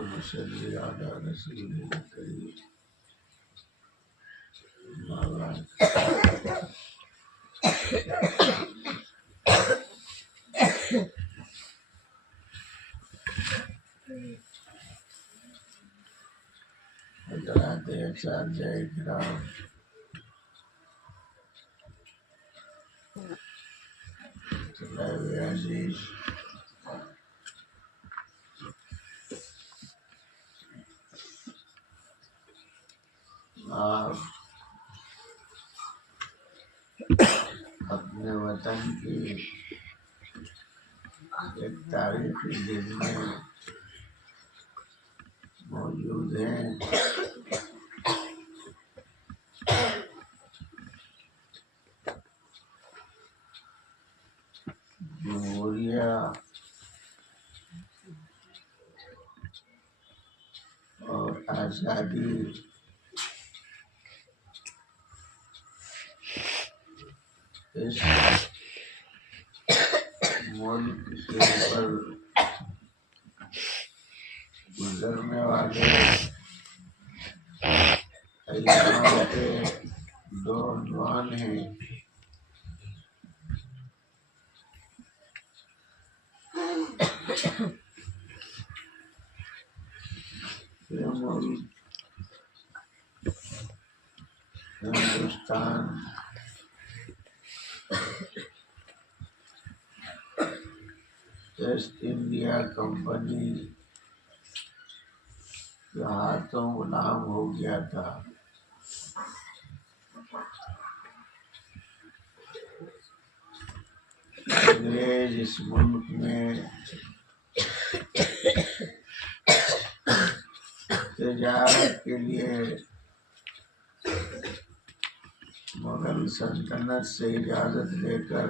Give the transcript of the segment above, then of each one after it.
ونصلي على رسوله الكريم. أما بعد. حضرات اساتذہ کرام، طلاب عزیز، آپ اپنے وطن کی ایک تاریخی دن میں موجود ہیں۔ جمہوریہ اور آزادی اس ملک کے اوپر گزرنے والے ایاموں کے دو عنوان ہیں۔ یہ ملک ہندوستان ایسٹ انڈیا کمپنی کے ہاتھوں غلام ہو گیا تھا۔ انگریز اس ملک میں تجارت کے لیے مغل سلطنت سے اجازت لے کر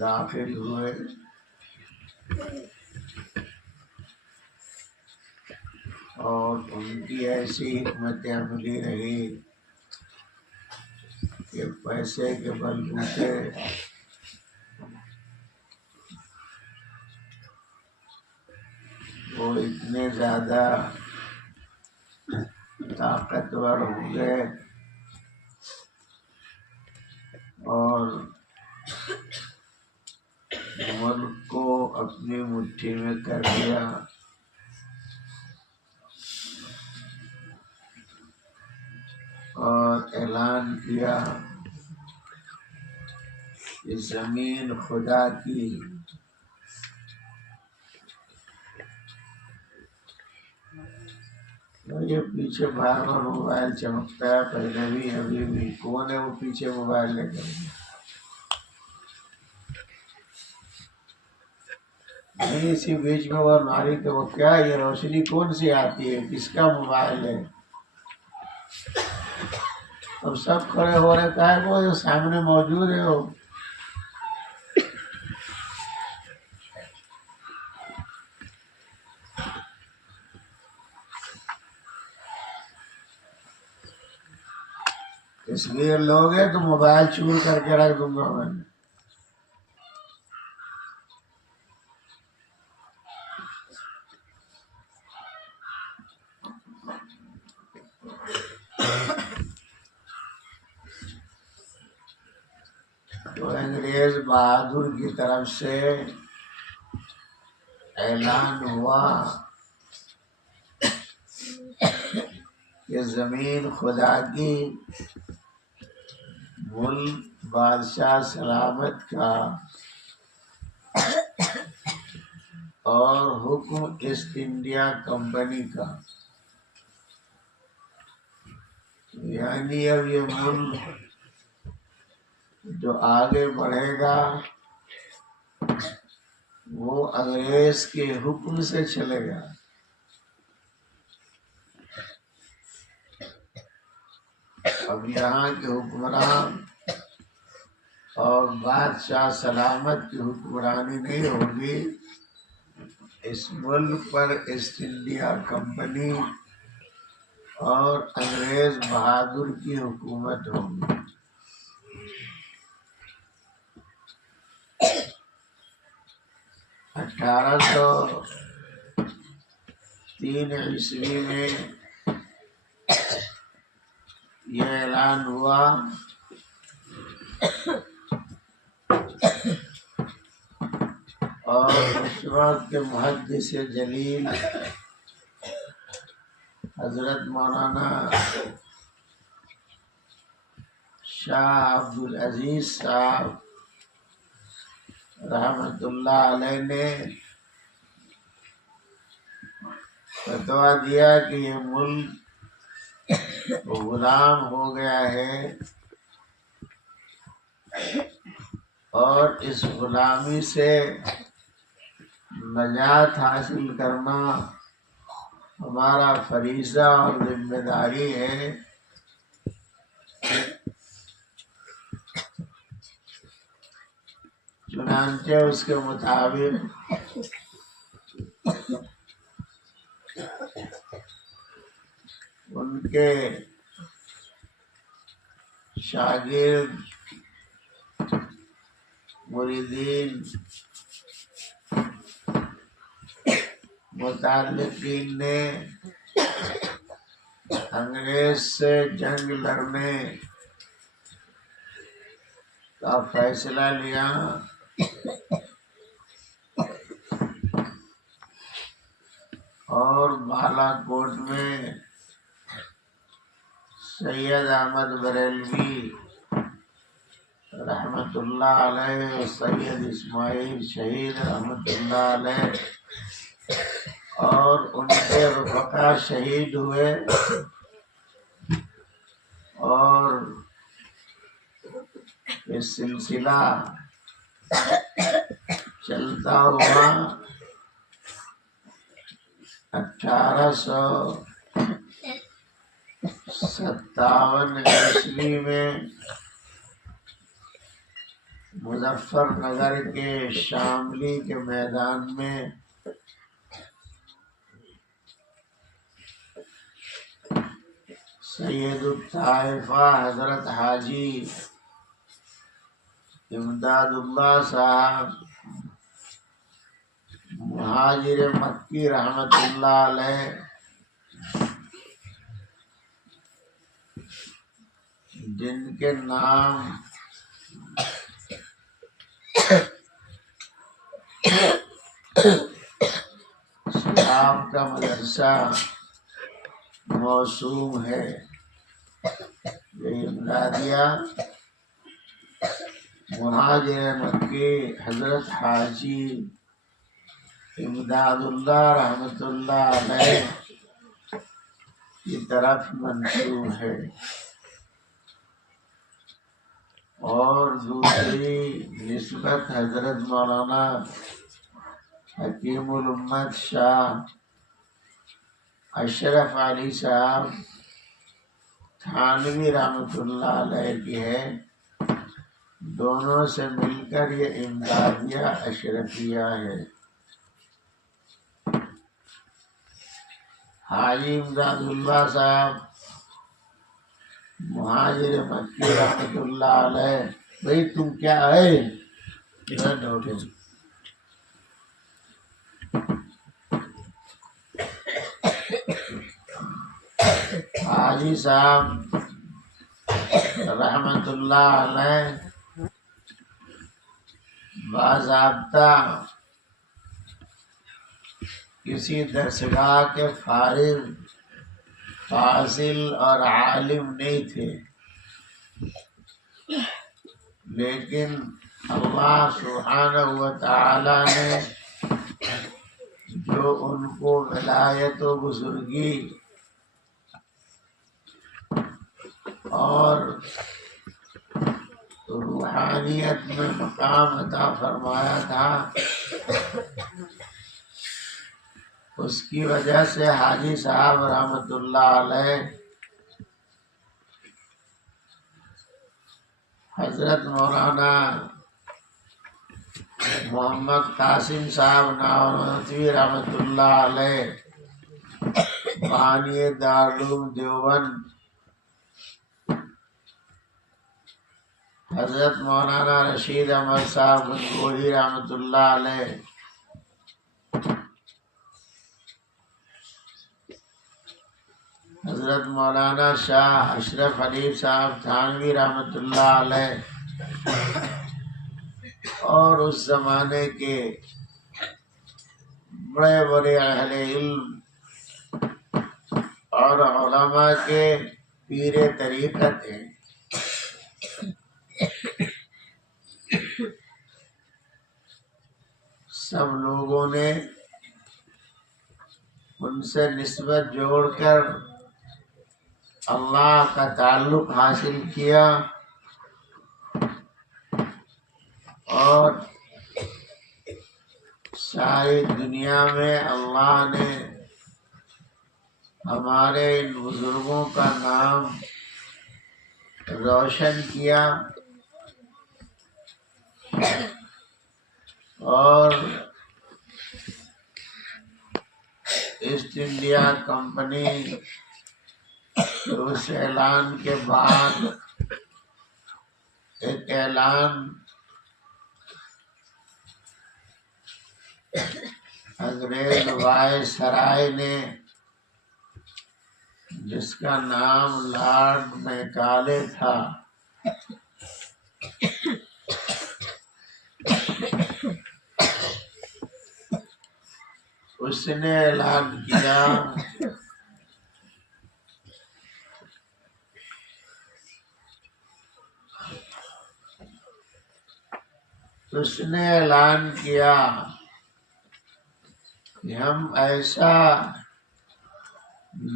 داخل ہوئے، اور ان کی ایسی حکمت عملی رہی کہ پیسے کے بلبوتے وہ اتنے زیادہ طاقتور ہو گئے اور ملک کو اپنی مٹھی میں کر لیا۔ اور اعلان کیا کہ زمین خدا کی، یہ پیچھے بار بار موبائل چمکتا ہے، پہلے بھی ابھی بھی۔ کون ہے وہ پیچھے موبائل لے کر؟ نہیں، اسی بیچ میں وہ ماری تو وہ کیا، یہ روشنی کون سی آتی ہے؟ کس کا موبائل ہے؟ اب سب کھڑے ہو رہے کا ہے وہ جو سامنے موجود ہے وہ۔ تصویر لوگے تو موبائل چور کر کے رکھ دوں گا میں۔ تو انگریز بہادر کی طرف سے اعلان ہوا کہ زمین خدا کی، ملک بادشاہ سلامت کا، اور حکم ایسٹ انڈیا کمپنی کا۔ یعنی اب یہ ملک جو آگے بڑھے گا وہ انگریز کے حکم سے چلے گا۔ اب یہاں کے حکمران اور بادشاہ سلامت کی حکمرانی نہیں ہوگی، اس ملک پر ایسٹ انڈیا کمپنی اور انگریز بہادر کی حکومت ہوگی۔ 1848 3 میں یہ اعلان ہوا اور اس وقت کے محدث جلیل حضرت مولانا شاہ عبدالعزیز صاحب رحمۃ اللہ علیہ نے فتویٰ دیا کہ یہ ملک غلام ہو گیا ہے اور اس غلامی سے نجات حاصل کرنا ہمارا فریضہ اور ذمہ داری ہے۔ چنانچہ اس کے مطابق ان کے شاگرد مریدین متعلقین نے انگریز سے جنگ لڑنے کا فیصلہ لیا اور بالا کوٹ میں سید احمد بریلوی رحمۃ اللہ علیہ اور سید اسماعیل شہید رحمۃ اللہ علیہ اور ان کے رفقا شہید ہوئے اور یہ سلسلہ چلتا ہوا 1857 عیسوی میں مظفر نگر کے شاملی کے میدان میں سید الطائفہ حضرت حاجی امداد اللہ صاحب مہاجر مکی رحمت اللہ علیہ جن کے نام اسلام کا مدرسہ موسوم ہے، یہ امدادیہ مہاجر مکی حضرت حاجی امداد اللہ رحمت اللہ علیہ کی طرف منسوب ہے، اور دوسری نسبت حضرت مولانا حکیم الامت شاہ اشرف علی صاحب تھانوی رحمت اللہ علیہ کی ہے۔ دونوں سے مل کر یہ امدادیہ اشرفیہ ہے۔ حاجی امداد اللہ صاحب مہاجر مکی رحمت اللہ علیہ، بھئی تم کیا ہے؟ حاجی صاحب رحمت اللہ علیہ باضابطہ کسی درسگاہ کے فارغ فاضل اور عالم نہیں تھے، لیکن اللہ سبحانہ و تعالی نے جو ان کو ولایت و بزرگی اور روحانیت میں مقام عطا فرمایا تھا، اس کی وجہ سے حاجی صاحب رحمت اللہ علیہ حضرت مولانا محمد قاسم صاحب نانوتوی رحمت اللہ علیہ بانی دارالعلوم دیوبند، حضرت مولانا رشید احمد صاحب گنگوہی رحمت اللہ علیہ حضرت مولانا شاہ اشرف علی صاحب تھانوی رحمۃ اللہ علیہ اور اس زمانے کے بڑے بڑے اہل علم اور علماء کے پیر طریقت ہیں۔ سب لوگوں نے ان سے نسبت جوڑ کر اللہ کا تعلق حاصل کیا، اور ساری دنیا میں اللہ نے ہمارے ان بزرگوں کا نام روشن کیا، اور ایسٹ انڈیا کمپنی اس اعلان کے بعد ایک اعلان انگریز وائس سرائے نے، جس کا نام لارڈ میکالے تھا، اس نے اعلان کیا کہ ہم ایسا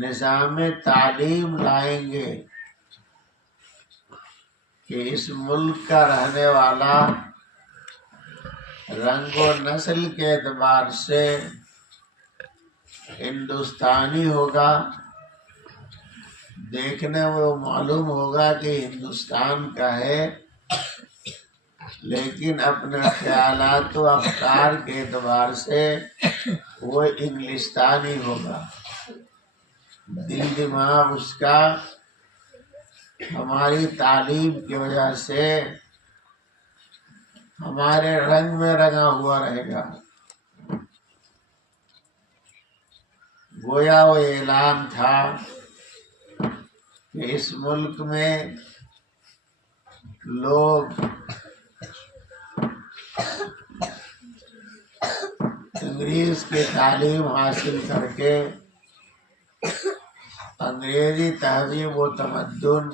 نظام تعلیم لائیں گے کہ اس ملک کا رہنے والا رنگ و نسل کے اعتبار سے ہندوستانی ہوگا، دیکھنے میں وہ معلوم ہوگا کہ ہندوستان کا ہے، لیکن اپنے خیالات و افکار کے اعتبار سے وہ انگلستانی ہوگا۔ دل دماغ اس کا ہماری تعلیم کی وجہ سے ہمارے رنگ میں رنگا ہوا رہے گا۔ گویا وہ اعلان تھا کہ اس ملک میں لوگ انگریز کی تعلیم حاصل کر کے انگریزی تہذیب و تمدن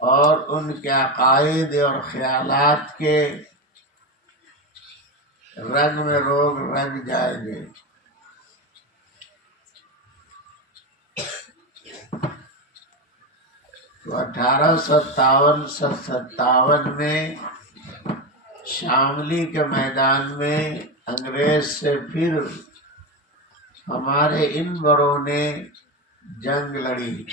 اور ان کے عقائد اور خیالات کے رنگ میں لوگ رنگ جائیں گے۔ تو 1857 میں شاملی کے میدان میں انگریز سے پھر ہمارے ان بڑوں نے جنگ لڑی،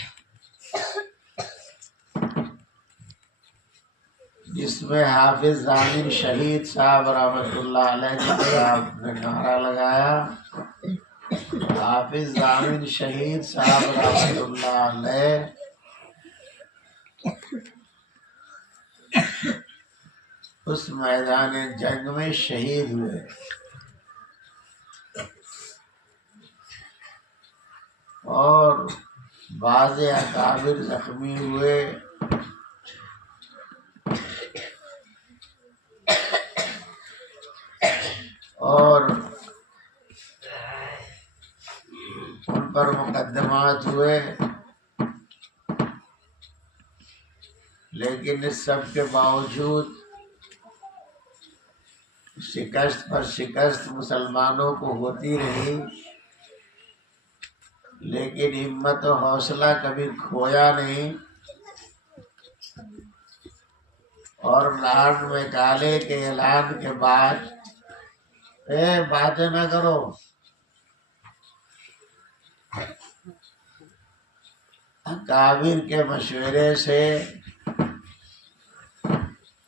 جس میں حافظ ضامن شہید صاحب رحمۃ اللہ علیہ نے نعرہ لگایا۔ حافظ ضامن شہید صاحب رحمۃ اللہ علیہ اس میدان جنگ میں شہید ہوئے، اور بعض اکابر زخمی ہوئے۔ اور ان پر مقدمات ہوئے، لیکن اس سب کے باوجود شکست پر شکست مسلمانوں کو ہوتی رہی، لیکن ہمت و حوصلہ کبھی کھویا نہیں۔ اور لارڈ میکالے کے اعلان کے بعد باتیں نہ کرو، اکابر کے مشورے سے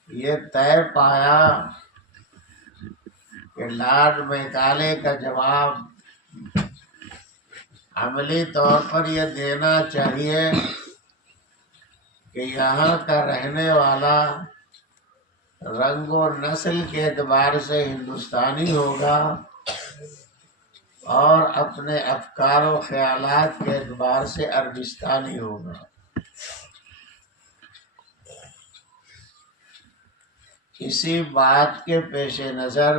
یہ طے پایا کہ لارڈ میکالے کا جواب عملی طور پر یہ دینا چاہیے کہ یہاں کا رہنے والا رنگ و نسل کے اعتبار سے ہندوستانی ہوگا، اور اپنے افکار و خیالات کے اعتبار سے عربستانی ہوگا۔ اسی بات کے پیش نظر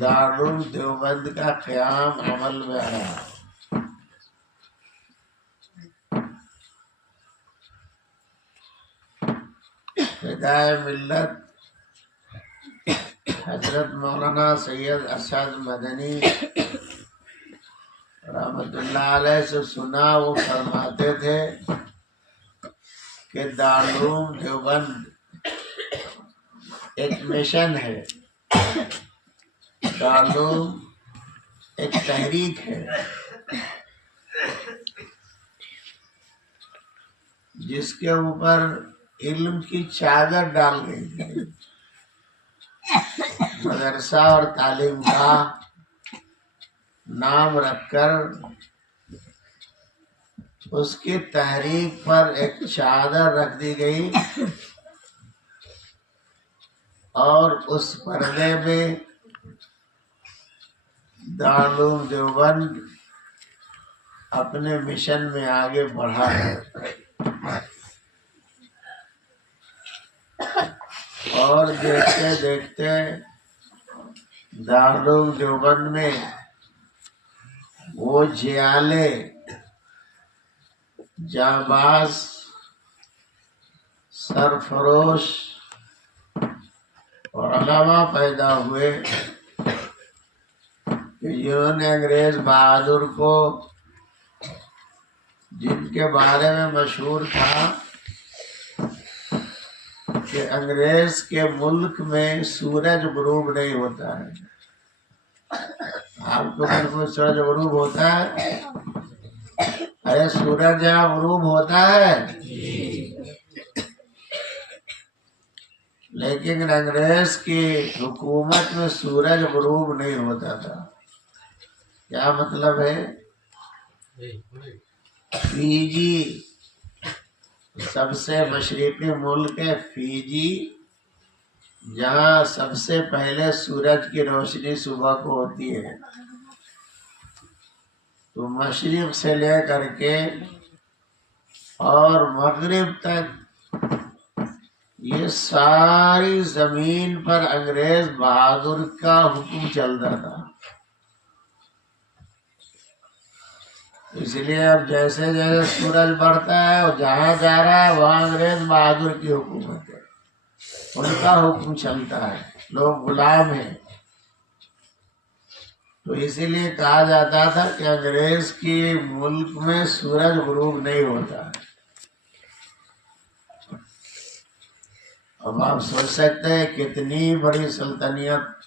دارالعلوم دیوبند کا قیام عمل میں آیا۔ فدائے ملت حضرت مولانا سید اسد مدنی رحمت اللہ علیہ سے سنا، وہ فرماتے تھے کہ دارالعلوم دیوبند ایک مشن ہے، دارالعلوم ایک تحریک ہے جس کے اوپر علم کی چادر ڈال گئی ہے۔ مدرسہ اور تعلیم گاہ نام رکھ کر اس کی تحریک پر ایک چادر رکھ دی گئی اور اس پردے میں دارالعلوم دیوبند اپنے مشن میں آگے بڑھا ہے۔ اور دیکھتے دیکھتے دارالعلوم دیوبند میں وہ جیالے جانباز سرفروش اور علماء پیدا ہوئے کہ جنہوں نے انگریز بہادر کو، جن کے بارے میں مشہور تھا کہ انگریز کے ملک میں سورج غروب نہیں ہوتا ہے۔ آپ کو کوئی سورج غروب ہوتا ہے؟ ارے سورج یہاں غروب ہوتا ہے، لیکن انگریز کی حکومت میں سورج غروب نہیں ہوتا تھا۔ کیا مطلب ہے؟ فیجی سب سے مشرقی ملک ہے فیجی، جہاں سب سے پہلے سورج کی روشنی صبح کو ہوتی ہے، تو مشرق سے لے کر کے اور مغرب تک یہ ساری زمین پر انگریز بہادر کا حکم چلتا تھا۔ اس لیے اب جیسے جیسے سورج بڑھتا ہے اور جہاں جا رہا ہے وہاں انگریز بہادر کی حکومت ہے، ان کا حکم چلتا ہے، لوگ غلام ہیں۔ تو اسی لیے کہا جاتا تھا کہ انگریز کی ملک میں سورج غروب نہیں ہوتا ہے۔ اب آپ سوچ سکتے ہیں کتنی بڑی سلطنت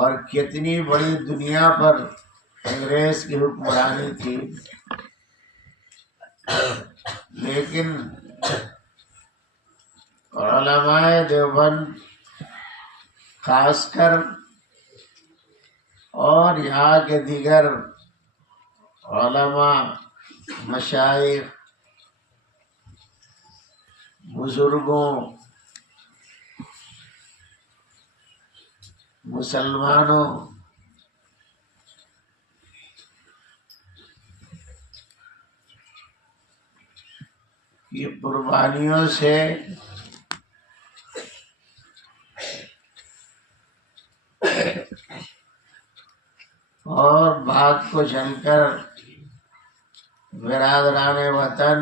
اور کتنی بڑی دنیا پر انگریز کی حکمرانی تھی، لیکن علماء دیوبند خاص کر اور یہاں کے دیگر علماء، مشائخ، بزرگوں، مسلمانوں کی قربانیوں سے اور بات کو چل کر برادران وطن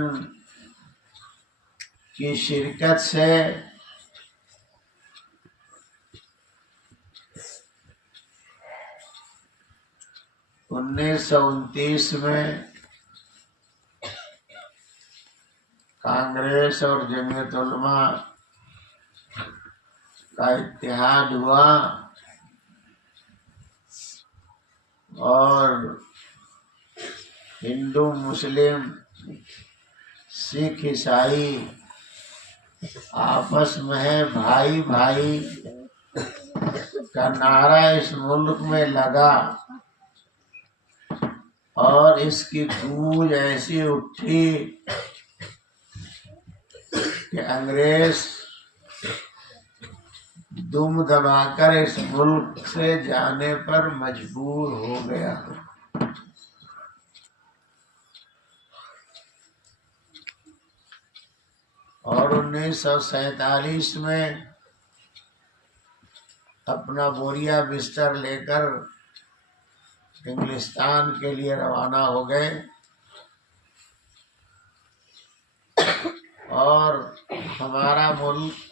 کی شرکت سے 1929 میں کانگریس اور جمعیت علماء کا اتحاد ہوا اور ہندو مسلم سکھ عیسائی آپس میں بھائی بھائی کا نعرہ اس ملک میں لگا اور اس کی گونج ایسی اٹھی کہ انگریز دم دبا کر اس ملک سے جانے پر مجبور ہو گیا۔ اور 1947 میں اپنا بوریا بستر لے کر انگلستان کے لیے روانہ ہو گئے، اور ہمارا ملک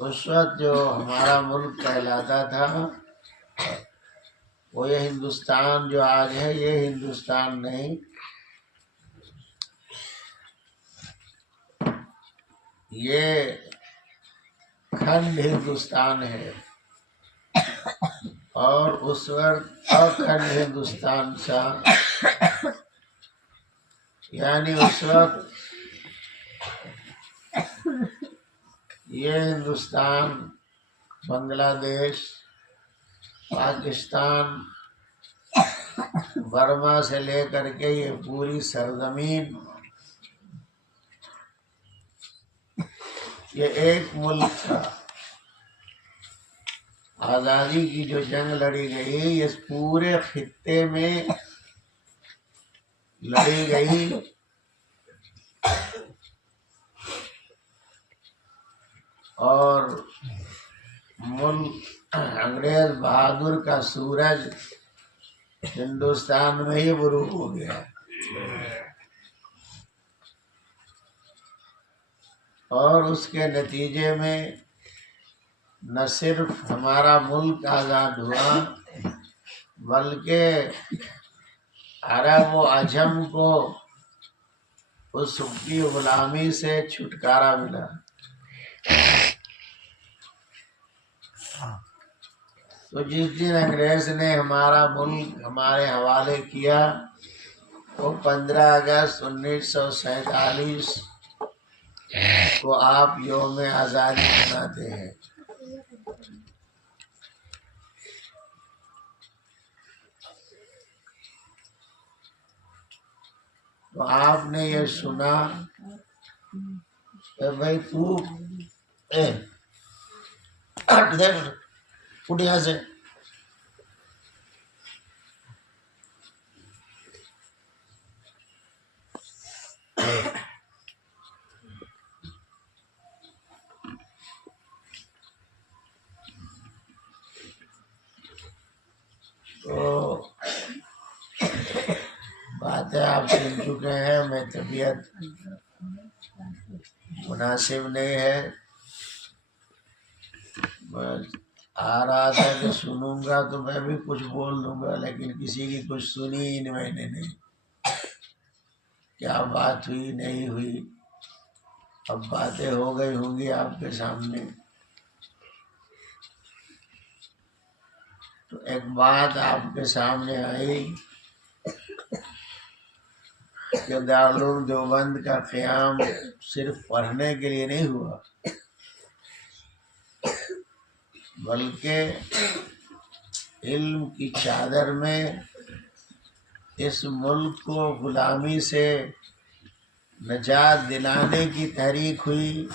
اس وقت جو ہمارا ملک کہلاتا تھا وہ یہ ہندوستان جو آج ہے یہ ہندوستان نہیں، یہ کھنڈ ہندوستان ہے۔ اور اس وقت اکھنڈ ہندوستان تھا، یعنی اس وقت یہ ہندوستان بنگلہ دیش، پاکستان، برما سے لے کر کے یہ پوری سرزمین یہ ایک ملک تھا۔ آزادی کی جو جنگ لڑی گئی اس پورے خطے میں لڑی گئی، اور ملک انگریز بہادر کا سورج ہندوستان میں ہی غروب ہو گیا، اور اس کے نتیجے میں نہ صرف ہمارا ملک آزاد ہوا بلکہ عرب و عجم کو اس کی غلامی سے چھٹکارا ملا۔ تو جس دن انگریز نے ہمارا ملک ہمارے حوالے کیا وہ 15 اگست 1947 کو آپ یوم آزادی مناتے ہیں۔ تو آپ نے یہ سنا کہ بھائی تو اٹھ یہاں سے، تو باتیں آپ سن چکے ہیں، میں طبیعت مناسب نہیں ہے، میں آ رہا تھا کہ سنوں گا تو میں بھی کچھ بول دوں گا، لیکن کسی کی کچھ سنی ہی میں نے نہیں، کیا بات ہوئی نہیں ہوئی، اب باتیں ہو گئی ہوں گی آپ کے سامنے۔ تو ایک بات آپ کے سامنے آئی کہ دارالعلوم دیوبند کا قیام صرف پڑھنے کے لیے نہیں ہوا بلکہ علم کی چادر میں اس ملک کو غلامی سے نجات دلانے کی تحریک ہوئی،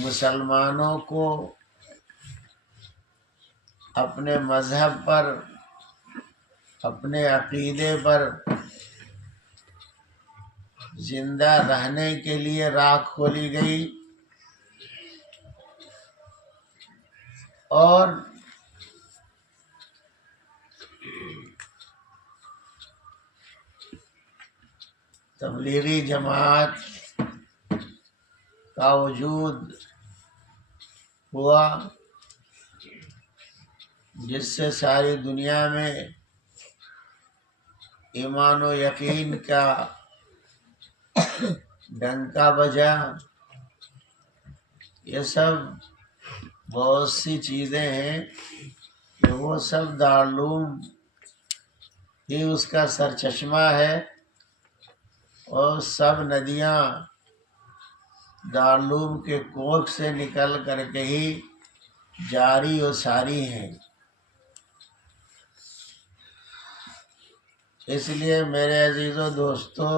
مسلمانوں کو اپنے مذہب پر، اپنے عقیدے پر زندہ رہنے کے لیے راہ کھولی گئی، اور تبلیغی جماعت کا وجود ہوا جس سے ساری دنیا میں ایمان و یقین کا ڈنکا بجا۔ یہ سب بہت سی چیزیں ہیں کہ وہ سب دارالعلوم ہی اس کا سرچشمہ ہے، اور سب ندیاں دارالعلوم کے کوکھ سے نکل کر کے ہی جاری و ساری ہیں۔ اس لیے میرے عزیزو دوستو،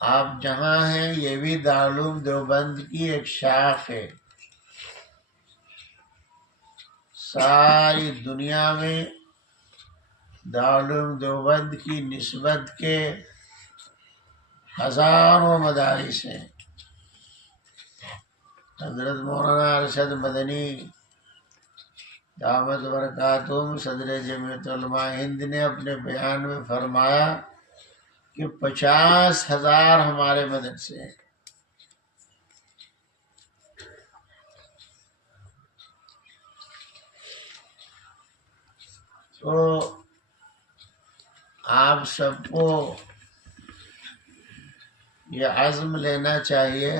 آپ جہاں ہیں یہ بھی دارالعلوم دیوبند کی ایک شاخ ہے. ساری دنیا میں دارالعلوم دیوبند کی نسبت کے ہزاروں مدارس ہیں. حضرت مولانا ارشد مدنی دامت برکاتہم صدر جمعیت علماء ہند نے اپنے بیان میں فرمایا کہ 50,000 ہمارے مدرسے ہیں. تو آپ سب کو یہ عزم لینا چاہیے،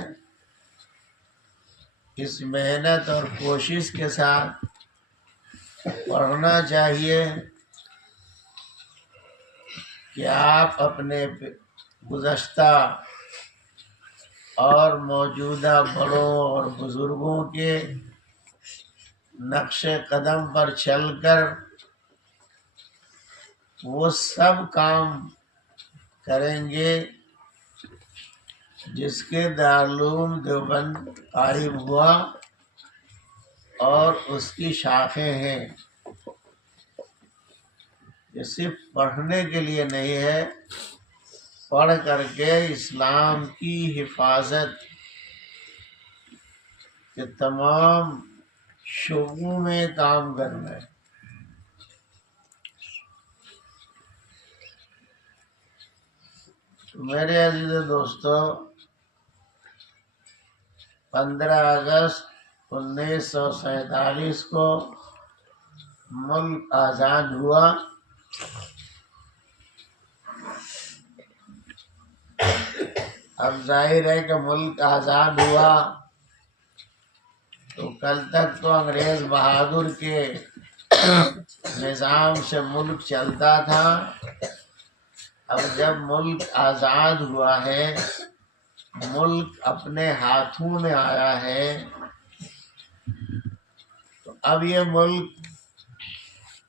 اس محنت اور کوشش کے ساتھ پڑھنا چاہیے کہ آپ اپنے گزشتہ اور موجودہ بڑوں اور بزرگوں کے نقش قدم پر چل کر وہ سب کام کریں گے جس کے دارالعلوم دیوبند قائم ہوا اور اس کی شاخیں ہیں. یہ صرف پڑھنے کے لیے نہیں ہے، پڑھ کر کے اسلام کی حفاظت کے تمام شعبوں میں کام کرنا ہے. میرے عزیز دوستو، 15 اگست 1947 کو ملک آزاد ہوا. اب ظاہر ہے کہ ملک آزاد ہوا تو کل تک تو انگریز بہادر کے نظام سے ملک چلتا تھا. اب جب ملک آزاد ہوا ہے، ملک اپنے ہاتھوں میں آیا ہے، تو اب یہ ملک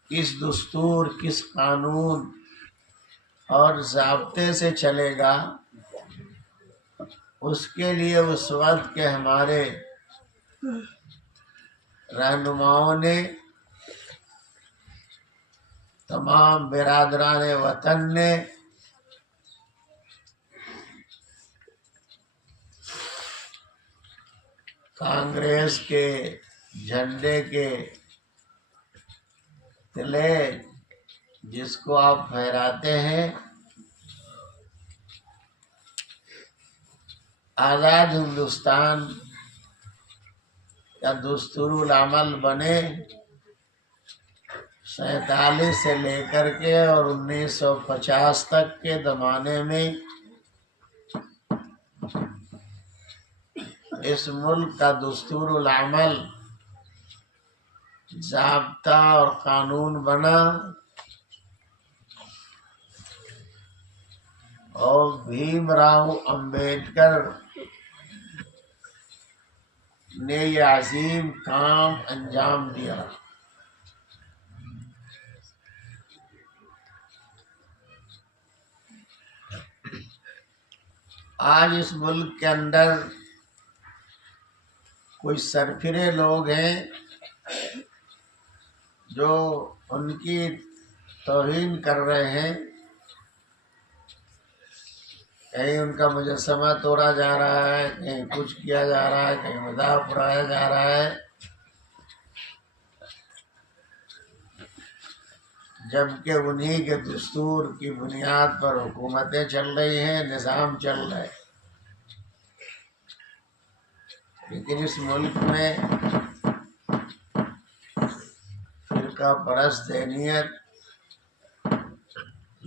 کس دستور، کس قانون اور ضابطے سے چلے گا، اس کے لیے اس وقت کے ہمارے رہنماؤں نے، تمام برادران وطن نے کانگریس کے جھنڈے کے تلے جس کو آپ پھہراتے ہیں، آزاد ہندوستان کا دستور العمل بنے. 47 سے لے کر کے اور 1950 تک کے زمانے میں اس ملک کا دستور العمل، ضابطہ اور قانون بنا، اور بھیم راؤ امبیڈکر نے یہ عظیم کام انجام دیا. آج اس ملک کے اندر کوئی سرفرے لوگ ہیں جو ان کی توہین کر رہے ہیں. کہیں ان کا مجسمہ توڑا جا رہا ہے، کہیں کچھ کیا جا رہا ہے، کہیں مذاق اڑایا جا رہا ہے، جبکہ انہی کے دستور کی بنیاد پر حکومتیں چل رہی ہیں، نظام چل رہا ہے. لیکن اس ملک میں فرقہ پرست ذہنیت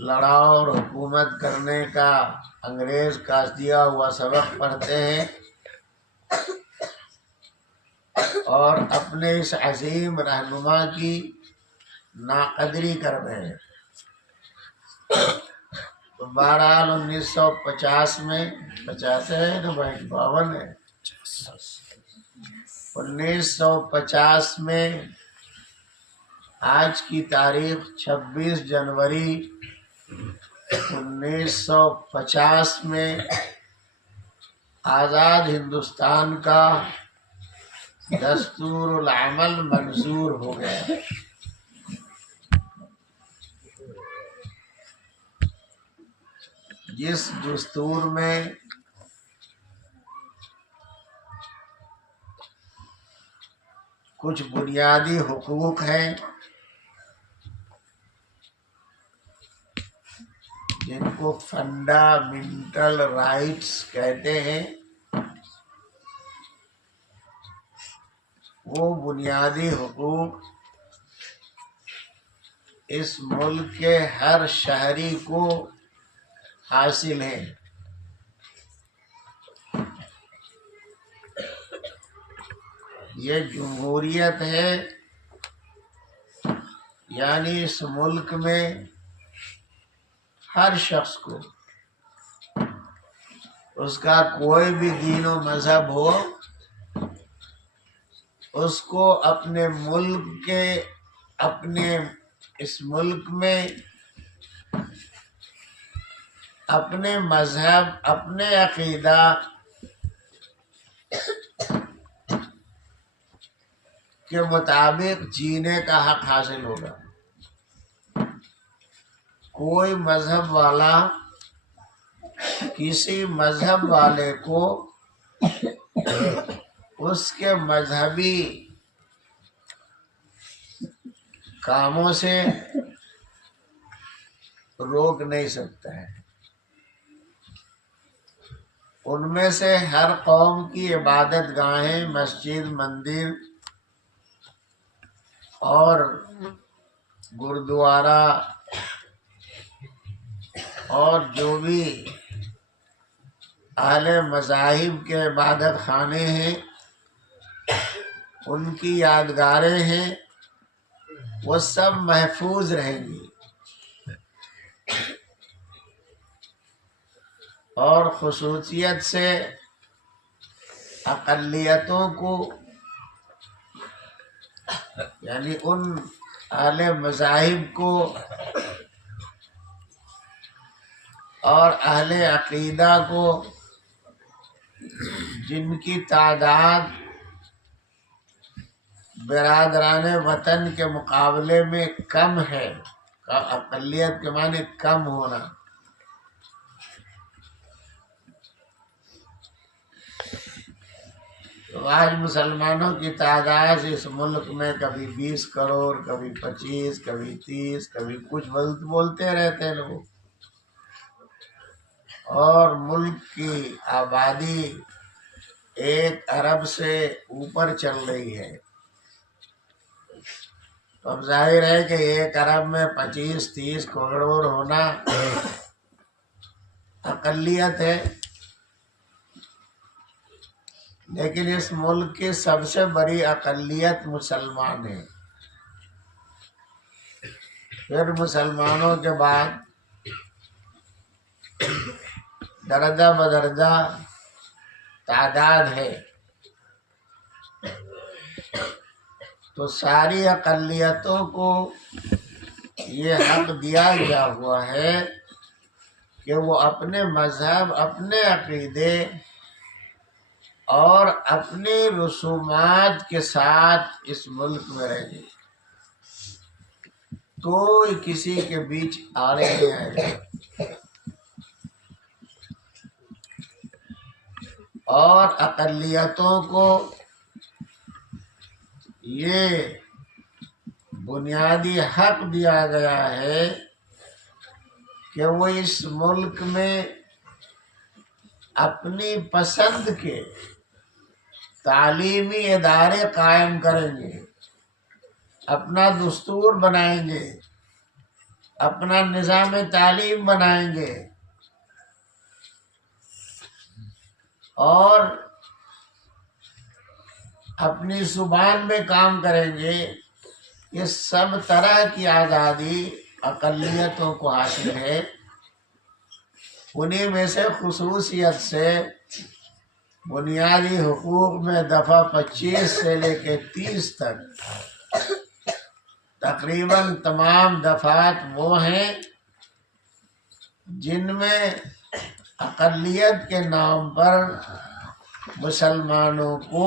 لڑاؤ اور حکومت کرنے کا انگریز کا دیا ہوا سبق پڑھتے ہیں اور اپنے اس عظیم رہنما کی ناقدری کر رہے ہیں. تو بہرحال 1950 میں 50 ہے تو بھائی 52 ہے. 1950 میں آج کی تاریخ 26 جنوری 1950 میں آزاد ہندوستان کا دستور العمل منظور ہو گیا. جس دستور میں کچھ بنیادی حقوق ہیں جن کو فنڈامنٹل رائٹس کہتے ہیں، وہ بنیادی حقوق اس ملک کے ہر شہری کو حاصل ہیں. یہ جمہوریت ہے، یعنی اس ملک میں ہر شخص کو، اس کا کوئی بھی دین و مذہب ہو، اس کو اپنے ملک کے، اپنے اس ملک میں اپنے مذہب، اپنے عقیدہ کے مطابق جینے کا حق حاصل ہوگا. کوئی مذہب والا کسی مذہب والے کو اس کے مذہبی کاموں سے روک نہیں سکتا ہے. ان میں سے ہر قوم کی عبادت گاہیں، مسجد، مندر اور گرودوارا اور جو بھی اہل مذاہب کے عبادت خانے ہیں، ان کی یادگاریں ہیں، وہ سب محفوظ رہیں گی. اور خصوصیت سے اقلیتوں کو، یعنی ان اہل مذاہب کو اور اہل عقیدہ کو جن کی تعداد برادران وطن کے مقابلے میں کم ہے، اقلیت کے معنی کم ہونا، تو آج مسلمانوں کی تعداد اس ملک میں کبھی 20 کروڑ، کبھی 25، کبھی 30، کبھی کچھ بولتے رہتے ہیں لوگ. اور ملک کی آبادی 1 ارب سے اوپر چل رہی ہے. تو اب ظاہر ہے کہ 1 ارب میں 25-30 کروڑ ہونا اقلیت ہے. لیکن اس ملک کی سب سے بڑی اقلیت مسلمان ہے. پھر مسلمانوں کے بعد درجہ بدرجہ تعداد ہے. تو ساری اقلیتوں کو یہ حق دیا گیا ہوا ہے کہ وہ اپنے مذہب، اپنے عقیدے اور اپنی رسومات کے ساتھ اس ملک میں رہیں گے. کوئی کسی کے بیچ آڑے نہیں آئے گا. اور اقلیتوں کو یہ بنیادی حق دیا گیا ہے کہ وہ اس ملک میں اپنی پسند کے تعلیمی ادارے قائم کریں گے، اپنا دستور بنائیں گے، اپنا نظام تعلیم بنائیں گے، اور اپنی زبان میں کام کریں گے. یہ سب طرح کی آزادی اقلیتوں کو حاصل ہے. انہی میں سے خصوصیت سے بنیادی حقوق میں دفعہ 25 سے لے کے 30 تک تقریباً تمام دفعات وہ ہیں جن میں اقلیت کے نام پر مسلمانوں کو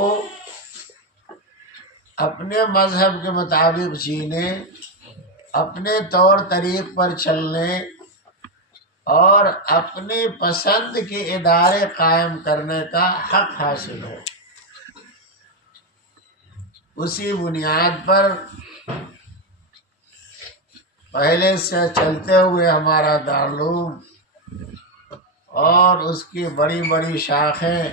اپنے مذہب کے مطابق جینے، اپنے طور طریق پر چلنے اور اپنی پسند کے ادارے قائم کرنے کا حق حاصل ہو۔ اسی بنیاد پر پہلے سے چلتے ہوئے ہمارا دارالعلوم اور اس کی بڑی بڑی شاخیں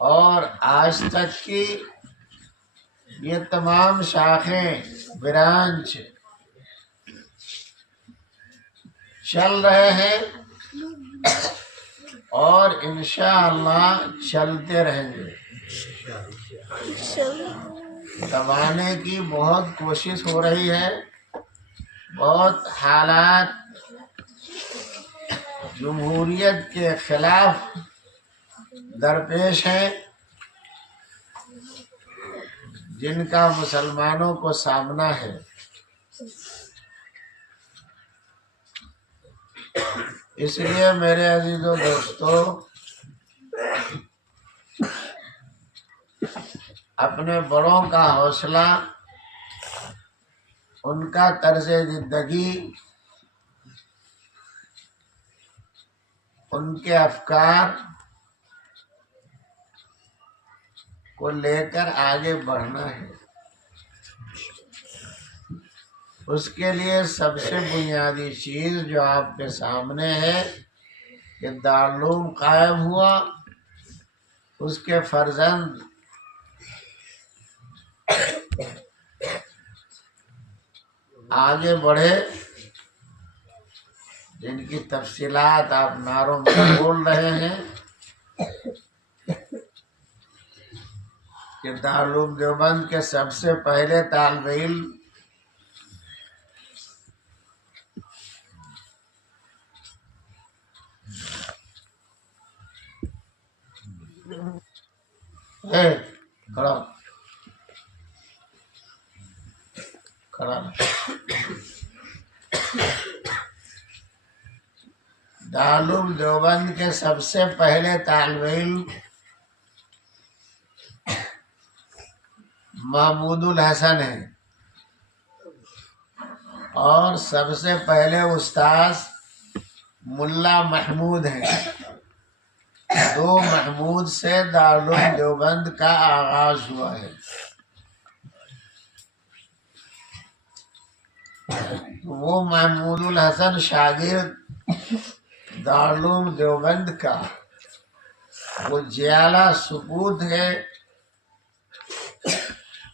اور آج تک کی یہ تمام شاخیں برانچ چل رہے ہیں اور انشاءاللہ چلتے رہیں گے۔ دبانے کی بہت کوشش ہو رہی ہے، بہت حالات جمہوریت کے خلاف درپیش ہیں جن کا مسلمانوں کو سامنا ہے۔ اس لیے میرے عزیزو دوستو، اپنے بڑوں کا حوصلہ، ان کا طرز زندگی، ان کے افکار کو لے کر آگے بڑھنا ہے۔ اس کے لیے سب سے بنیادی چیز جو آپ کے سامنے ہے کہ دارالعلوم قائم ہوا، اس کے فرزند آگے بڑھے، جن کی تفصیلات آپ نعروں میں بول رہے ہیں کہ دارالعلوم دیوبند کے سب سے پہلے طالب علم کھڑا دارالعلوم دیوبند کے سب سے پہلے طالب علم محمود الحسن ہیں اور سب سے پہلے استاذ ملا محمود ہیں۔ دو محمود سے دارالعلوم دیوبند کا آغاز ہوا ہے۔ وہ محمود الحسن شاگرد دارالعلوم دیوبند کا وہ جیالہ سپوت ہے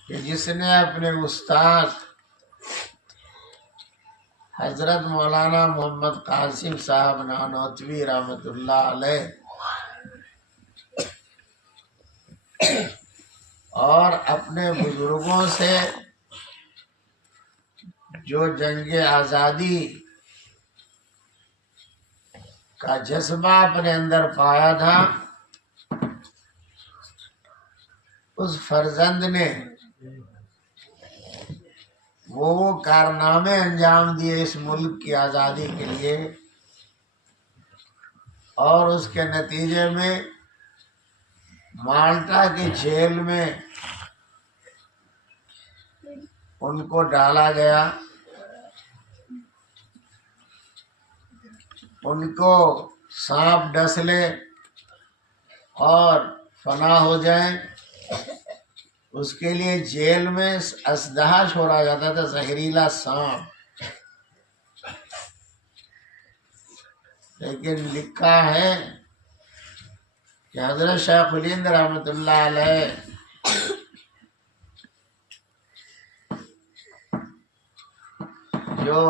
کہ جس نے اپنے استاد حضرت مولانا محمد قاسم صاحب نانوتوی رحمۃ اللہ علیہ اور اپنے بزرگوں سے جو جنگ آزادی کا جذبہ اپنے اندر پایا تھا، اس فرزند نے وہ کارنامے انجام دیے اس ملک کی آزادی کے لیے، اور اس کے نتیجے میں مالٹا کی جیل میں ان کو ڈالا گیا، ان کو سانپ ڈس لے اور فنا ہو جائیں، اس کے لیے جیل میں اسدحہ چھوڑا جاتا تھا، زہریلا سانپ۔ لیکن لکھا ہے کہ حضرت شیخ الہند رحمۃ اللہ علیہ جو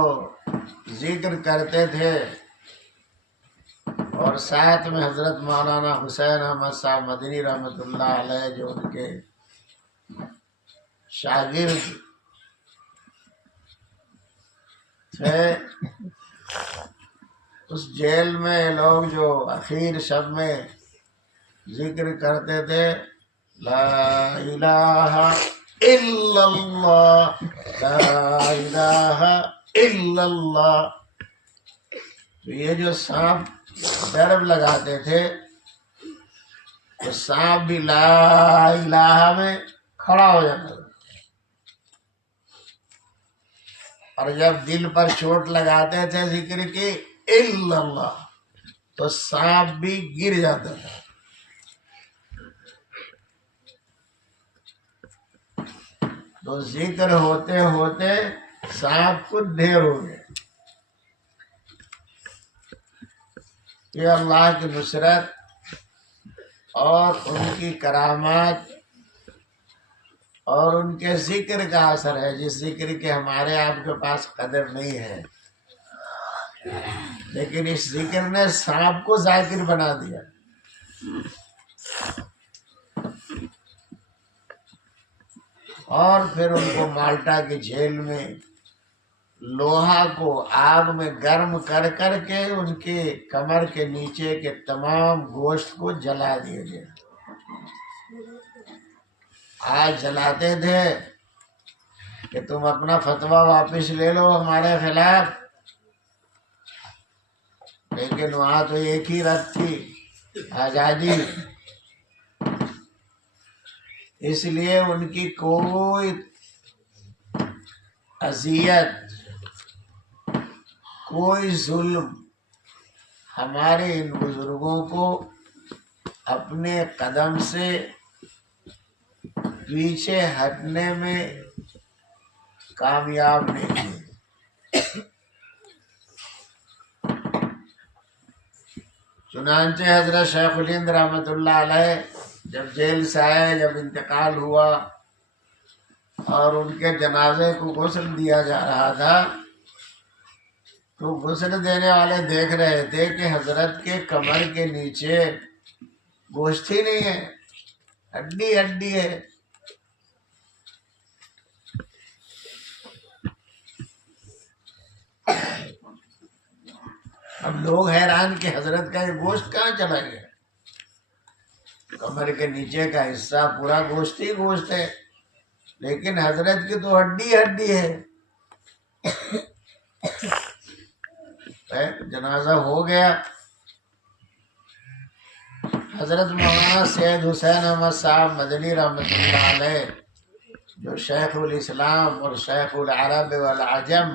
ذکر کرتے تھے، اور ساتھ میں حضرت مولانا حسین احمد صاحب مدنی رحمۃ اللہ علیہ جو ان کے شاگرد تھے، اس جیل میں لوگ جو اخیر شب میں ذکر کرتے تھے، لا الہ الا اللہ، لا الہ الا اللہ، تو یہ جو سانپ ڈرب لگاتے تھے تو سانپ بھی لا الہ میں کھڑا ہو جاتا تھا، اور جب دل پر چوٹ لگاتے تھے ذکر کی الا اللہ تو سانپ بھی گر جاتا تھا۔ تو ذکر ہوتے ہوتے سانپ خود ڈھیر ہو گئے۔ یہ اللہ کی نصرت اور ان کی کرامات اور ان کے ذکر کا اثر ہے، جس ذکر کے ہمارے آپ کے پاس قدر نہیں ہے، لیکن اس ذکر نے سانپ کو ذاکر بنا دیا۔ اور پھر ان کو مالٹا کی جھیل میں لوہا کو آگ میں گرم کر کر کے ان کے کمر کے نیچے کے تمام گوشت کو جلا دیا گیا۔ آج جلاتے تھے کہ تم اپنا فتویٰ واپس لے لو ہمارے خلاف، لیکن وہاں تو ایک ہی رت تھی، آزادی۔ اس لیے ان کی کوئی اذیت، کوئی ظلم ہمارے ان بزرگوں کو اپنے قدم سے پیچھے ہٹنے میں کامیاب نہیں ہوئے۔ چنانچہ حضرت شیخ الہند رحمۃ اللہ علیہ جب جیل سے آئے، جب انتقال ہوا اور ان کے جنازے کو غسل دیا جا رہا تھا، تو غسل دینے والے دیکھ رہے تھے کہ حضرت کے کمر کے نیچے گوشت ہی نہیں ہے، ہڈی ہڈی ہے۔ اب لوگ حیران کہ حضرت کا یہ گوشت کہاں چلا گیا؟ کمر کے نیچے کا حصہ پورا گوشت ہی گوشت ہے، لیکن حضرت کی تو ہڈی ہڈی ہے۔ جنازہ ہو گیا۔ حضرت مولانا سید حسین احمد صاحب مدنی رحمۃ اللہ علیہ، جو شیخ الاسلام اور شیخ العرب والعجم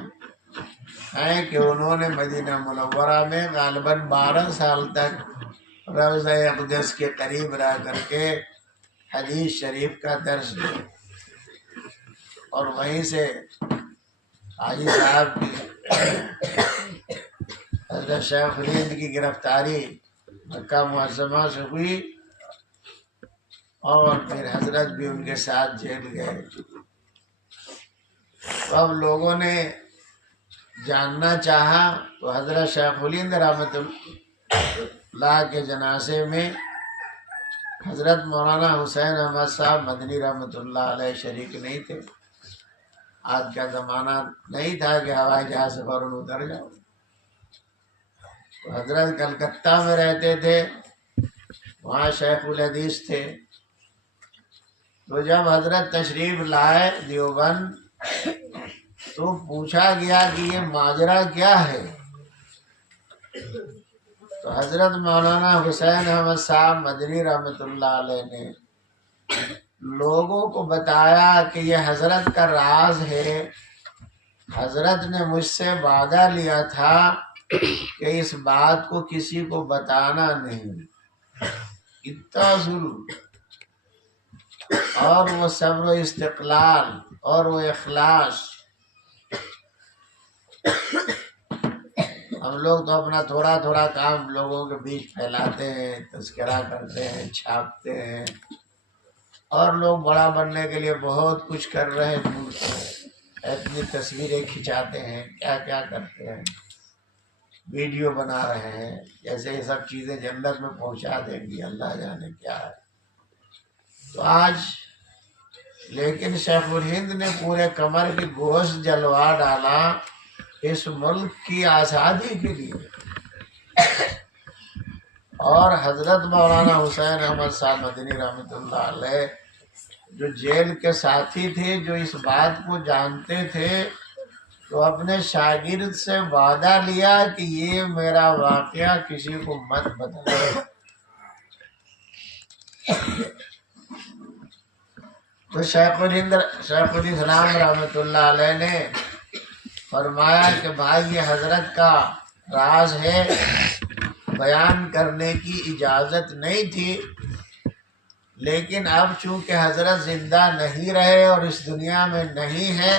ہیں، کہ انہوں نے مدینہ منورہ میں غالباً 12 سال تک روضہ اقدس کے قریب رہ کر کے حدیث شریف کا درس دیا، اور وہیں سے حاجی صاحب کی حضرت شیخ الہند کی گرفتاری مکہ معظمہ سے ہوئی، اور پھر حضرت بھی ان کے ساتھ جیل گئے۔ تو اب لوگوں نے جاننا چاہا تو حضرت شیخ الہند رحمۃ اللہ کے جنازے میں حضرت مولانا حسین احمد صاحب مدنی رحمۃ اللہ علیہ شریک نہیں تھے۔ آج کا زمانہ نہیں تھا کہ ہوائی جہاز سے فوراً اتر جاؤ۔ تو حضرت کلکتہ میں رہتے تھے، وہاں شیخ الحدیث تھے۔ تو جب حضرت تشریف لائے دیوبند تو پوچھا گیا کہ یہ ماجرا کیا ہے؟ تو حضرت مولانا حسین احمد صاحب مدنی رحمۃ اللہ علیہ نے لوگوں کو بتایا کہ یہ حضرت کا راز ہے، حضرت نے مجھ سے وعدہ لیا تھا کہ اس بات کو کسی کو بتانا نہیں۔ اتنا ظلم اور وہ صبر و استقلال اور وہ اخلاص۔ ہم لوگ تو اپنا تھوڑا تھوڑا کام لوگوں کے بیچ پھیلاتے ہیں، تذکرہ کرتے ہیں، چھاپتے ہیں، اور لوگ بڑا بننے کے لیے بہت کچھ کر رہے ہیں، اتنی تصویریں کھنچاتے ہیں، کیا کیا کرتے ہیں، ویڈیو بنا رہے ہیں، جیسے یہ سب چیزیں جنت میں پہنچا دیں گی، اللہ جانے کیا ہے۔ تو آج لیکن شیخ الہند نے پورے کمر کی گوشت جلوا ڈالا اس ملک کی آزادی کے لیے، اور حضرت مولانا حسین احمد صاحب مدنی رحمۃ اللہ علیہ جو جیل کے ساتھی تھے، جو اس بات کو جانتے تھے تو اپنے شاگرد سے وعدہ لیا کہ یہ میرا واقعہ کسی کو مت بتانا۔ تو شیخ الاسلام رحمۃ اللہ علیہ نے فرمایا کہ بھائی یہ حضرت کا راز ہے، بیان کرنے کی اجازت نہیں تھی، لیکن اب چونکہ حضرت زندہ نہیں رہے اور اس دنیا میں نہیں ہے،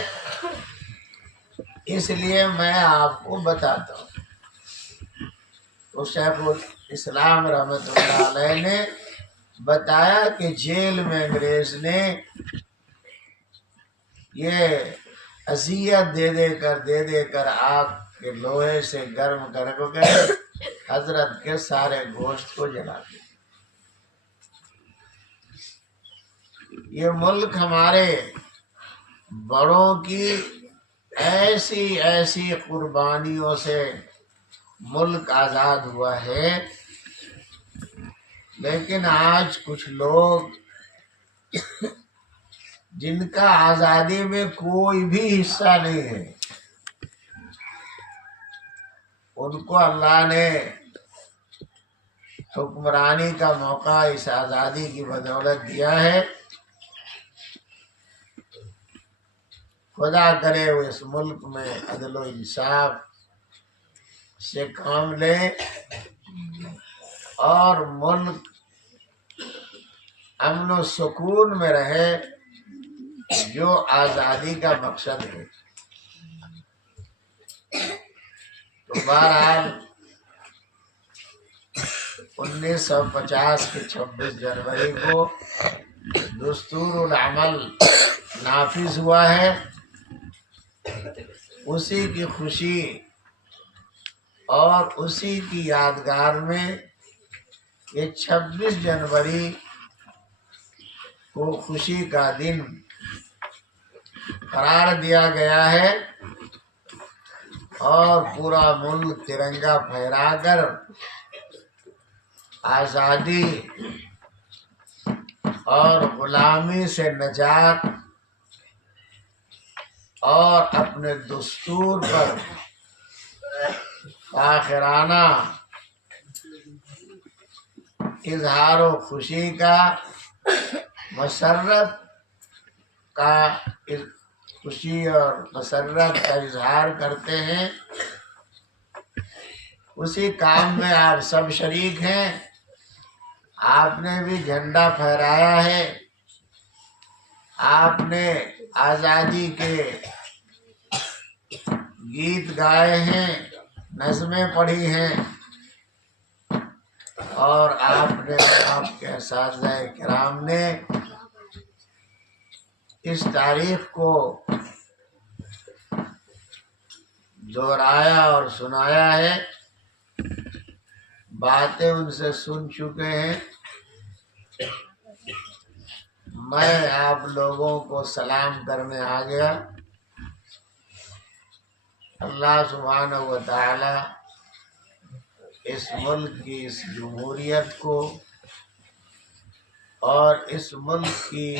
اس لیے میں آپ کو بتاتا ہوں۔ تو شیخ الاسلام رحمۃ اللہ علیہ نے بتایا کہ جیل میں انگریز نے یہ اذیت دے دے کر آگ کے لوہے سے گرم کر کے حضرت کے سارے گوشت کو جلا دیا۔ یہ ملک ہمارے بڑوں کی ایسی قربانیوں سے ملک آزاد ہوا ہے، لیکن آج کچھ لوگ جن کا آزادی میں کوئی بھی حصہ نہیں ہے، ان کو اللہ نے حکمرانی کا موقع اس آزادی کی بدولت دیا ہے۔ خدا کرے وہ اس ملک میں عدل و انصاف سے کام لے اور ملک امن و سکون میں رہے، جو آزادی کا مقصد ہے۔ تو بہرحال 1950 کے 26 جنوری کو دستور العمل نافذ ہوا ہے، اسی کی خوشی اور اسی کی یادگار میں یہ 26 جنوری کو خوشی کا دن قرار دیا گیا ہے، اور پورا ملک ترنگا پھہرا کر آزادی اور غلامی سے نجات اور اپنے دستور پر فاخرانہ اظہار و خوشی کا، مسرت کا خوشی اور مسرت کا اظہار کرتے ہیں۔ اسی کام میں آپ سب شریک ہیں، آپ نے بھی جھنڈا پھہرایا ہے، آپ نے آزادی کے گیت گائے ہیں، نظمیں پڑھی ہیں، اور آپ نے، آپ کے اساتذہ کرام نے اس تاریخ کو دہرایا اور سنایا ہے، باتیں ان سے سن چکے ہیں۔ میں آپ لوگوں کو سلام کرنے آ گیا۔ اللہ سبحانہ و تعالی اس ملک کی اس جمہوریت کو اور اس ملک کی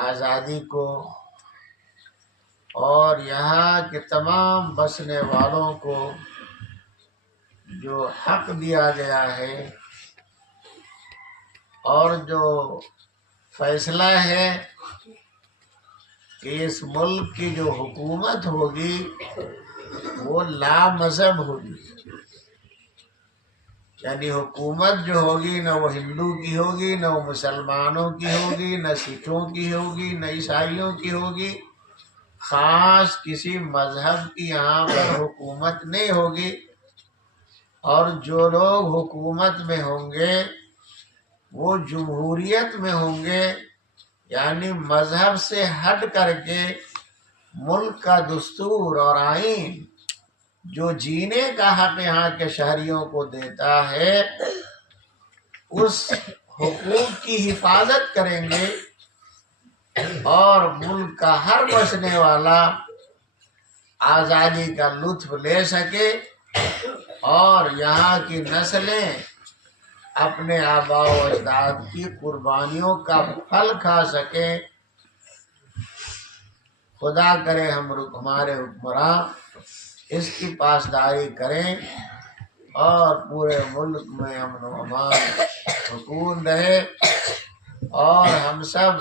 آزادی کو اور یہاں کے تمام بسنے والوں کو جو حق دیا گیا ہے اور جو فیصلہ ہے کہ اس ملک کی جو حکومت ہوگی وہ لا مذہب ہوگی، یعنی حکومت جو ہوگی نہ وہ ہندو کی ہوگی، نہ وہ مسلمانوں کی ہوگی، نہ سکھوں کی ہوگی، نہ عیسائیوں کی ہوگی، خاص کسی مذہب کی یہاں پر حکومت نہیں ہوگی۔ اور جو لوگ حکومت میں ہوں گے وہ جمہوریت میں ہوں گے، یعنی مذہب سے ہٹ کر کے ملک کا دستور اور آئین جو جینے کا حق یہاں کے شہریوں کو دیتا ہے، اس حقوق کی حفاظت کریں گے، اور ملک کا ہر بسنے والا آزادی کا لطف لے سکے، اور یہاں کی نسلیں اپنے آباء و اجداد کی قربانیوں کا پھل کھا سکیں۔ خدا کرے ہمارے حکمراں اس کی پاسداری کریں اور پورے ملک میں امن و امان سکون رہے اور ہم سب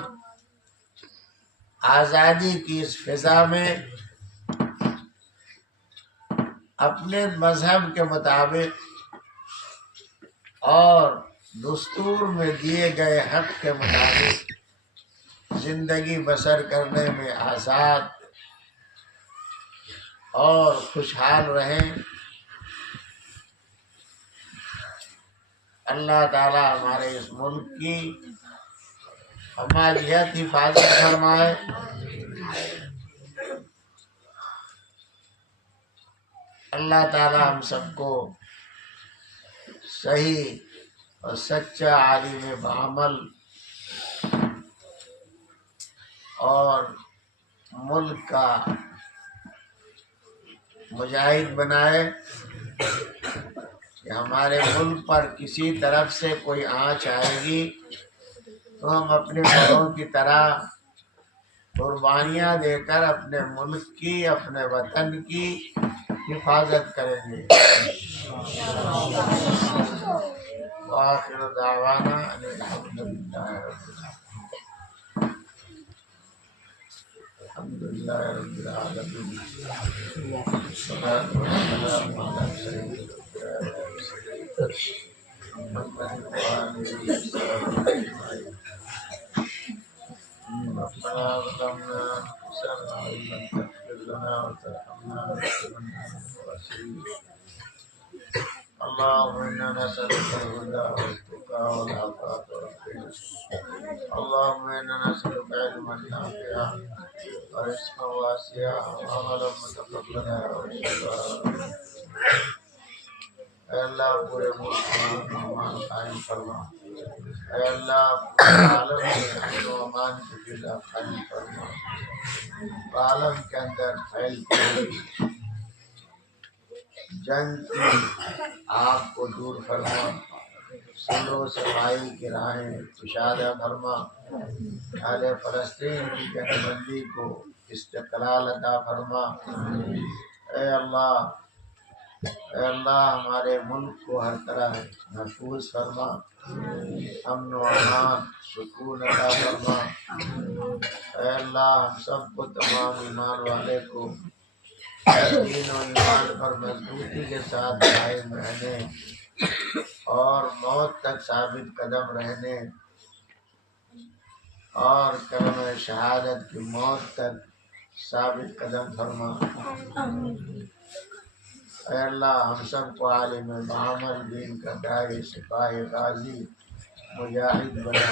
آزادی کی اس فضا میں اپنے مذہب کے مطابق اور دستور میں دیے گئے حق کے مطابق زندگی بسر کرنے میں آزاد اور خوشحال رہیں۔ اللہ تعالی ہمارے اس ملک کی ہماریت حفاظت فرمائے، اللہ تعالی ہم سب کو صحیح اور سچا عالم بعمل اور ملک کا مجاہد بنائے کہ ہمارے ملک پر کسی طرف سے کوئی آنچ آئے گی تو ہم اپنے بڑوں کی طرح قربانیاں دے کر اپنے ملک کی، اپنے وطن کی حفاظت کریں گے۔ وآخر دعوانا ان الحمد للہ رب العالمین۔ الحمد للہ رب العالمین۔ والصلاة والسلام علی سیدنا محمد وآلہ وصحبہ اجمعین۔ ربنا ظلمنا أنفسنا وإن لم تغفر لنا وترحمنا لنكونن من الخاسرين۔ اللهم إنا نسألك الهدى والتقى والعفاف والغنى۔ اللهم إنا نسألك علما نافعا ورزقا واسعا وعملا متقبلا وشفاء۔ اے اللہ پورے ملک میں امان قائم فرما، اے اللہ پورے عالم میں امن و امان کی فضا قائم فرما، عالم کے اندر پھیلتی ہوئی جنگ کی آگ کو دور فرما، صلح و صفائی کی راہیں کشادہ فرما، اہل فلسطین کی جنگ بندی کو استقلال عطا فرما۔ اے اللہ ہمارے ملک کو ہر طرح محفوظ فرما، امن و امان سکون عطا فرما۔ اے اللہ ہم سب کو، تمام ایمان والے کو دین و ایمان پر مضبوطی کے ساتھ قائم رہنے اور موت تک ثابت قدم رہنے اور کلمہ شہادت کی موت تک ثابت قدم فرما۔ اے اللہ ہم سب کو عالم بعمل، دین کا داعی، سپاہی، غازی، مجاہد بنا۔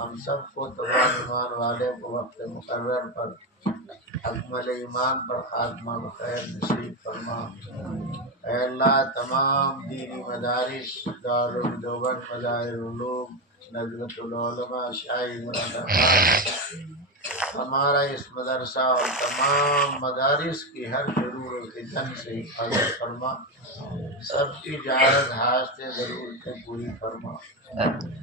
ہم سب کو، تمام ایمان والے کو وقت مقرر پر اکمل ایمان پر خاتمہ بخیر نصیب فرما۔ اے اللہ تمام دینی مدارس، دارالعلوم دیوبند، مظاہر العلوم، نزلۃ العلماء شاہی مراد آباد، ہمارا اس مدرسہ اور تمام مدارس کی ہر ضرور فتن سے حفاظت فرما، سب کی جائز حاجتیں ضرورتیں پوری فرما۔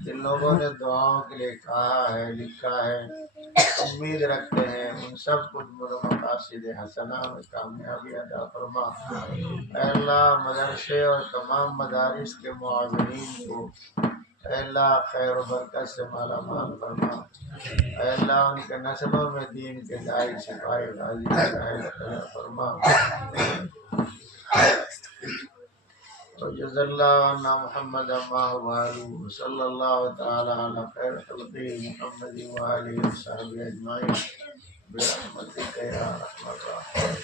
جن لوگوں نے دعاؤں کے لیے کہا ہے، لکھا ہے، امید رکھتے ہیں، ان سب کو مقاصد حسنہ میں کامیابی عطا فرما۔ اے اللہ مدرسے اور تمام مدارس کے معاونین کو اے اللہ خیر و برکت سے مالا مال فرما۔ اے اللہ ان کے نسلوں میں دین کے داعی، سپاہی، غازی پیدا فرما۔ وجزا اللہ عنا محمد ما هو اهله، صلی اللہ تعالی علی خیر خلقہ محمد وآلہ وصحبہ اجمعین برحمتک یا ارحم الراحمین۔